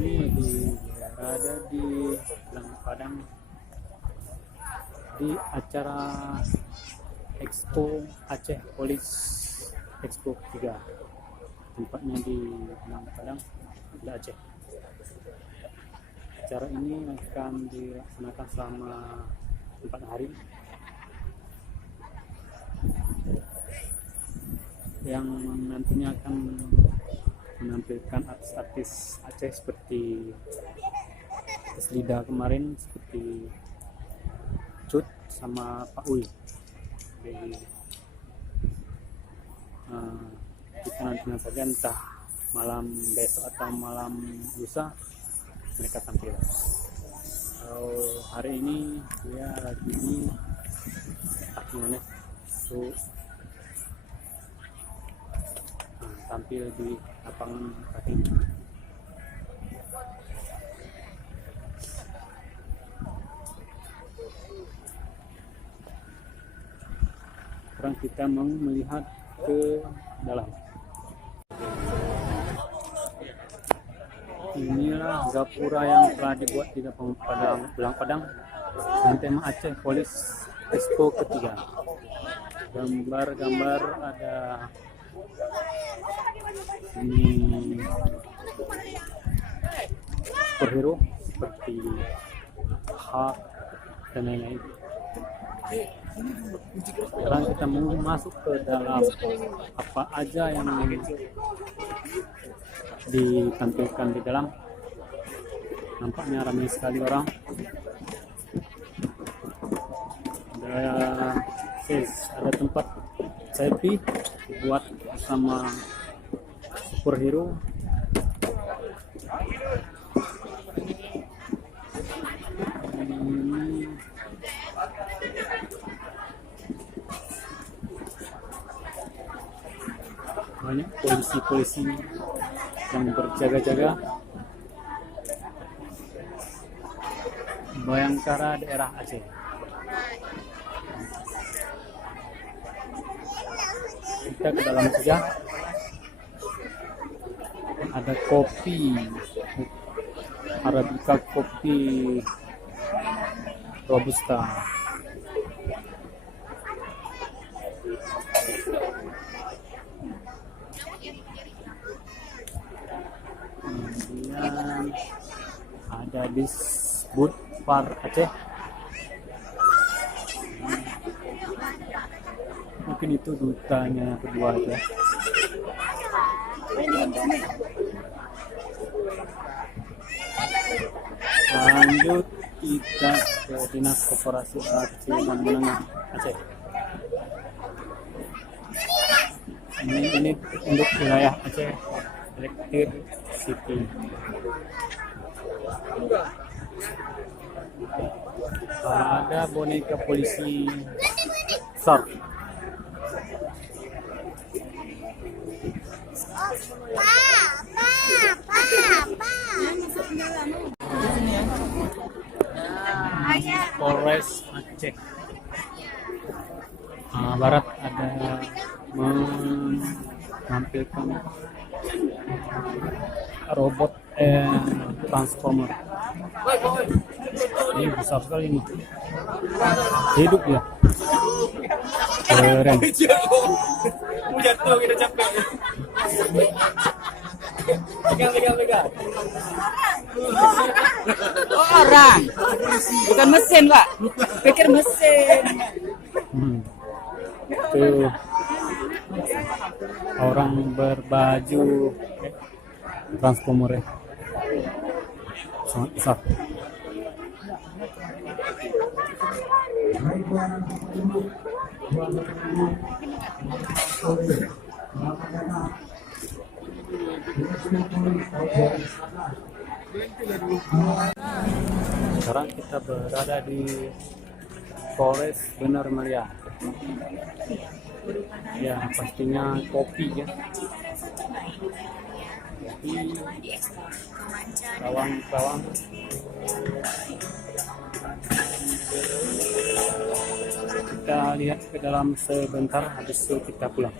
Ini berada di Belang Padang di acara Expo Aceh Police Expo 3, tempatnya di Belang Padang, Aceh. Acara ini akan dilaksanakan selama 4 hari, yang nantinya akan menampilkan artis-artis Aceh seperti Slida kemarin, seperti Cut sama Pak Uy. Jadi kita nantinya saja, entah malam besok atau malam lusa mereka tampil. Kalau hari ini dia lagi di gimana tuh, tampil di lapangan kaki. Sekarang kita mau melihat ke dalam. Inilah gapura yang telah dibuat di Belang Padang dengan tema Aceh Police Expo ketiga. Gambar-gambar ada ini superhero seperti Hulk dan lain-lain. Sekarang kita mau masuk ke dalam, apa aja yang ditampilkan di dalam. Nampaknya ramai sekali orang. Ada tempat selfie buat sama superhero. Banyak polisi-polisi yang berjaga-jaga. Bayangkara daerah Aceh. Kita ke dalam saja. Ada kopi Arabica, kopi Robusta. Kemudian ada disebut Par Aceh. Mungkin itu dutanya kedua aja. Lanjut kita ke Dinas Koperasi Kecil dan Menengah Aceh. Ini untuk wilayah Aceh Electricity. Ada boneka polisi SAR. Polres Aceh Barat ada menampilkan robot transformer. Ini besar sekali ini, hidup ya, keren. Jatuh, kita capek. Pegang. Oh, orang, bukan mesin Pak, pikir mesin. Tuh orang berbaju transformer sangat besar. Sekarang kita berada di Polres Benar Meriah. Ya, pastinya kopi ya. Kopi, bawang. Kita lihat ke dalam sebentar, habis itu kita pulang.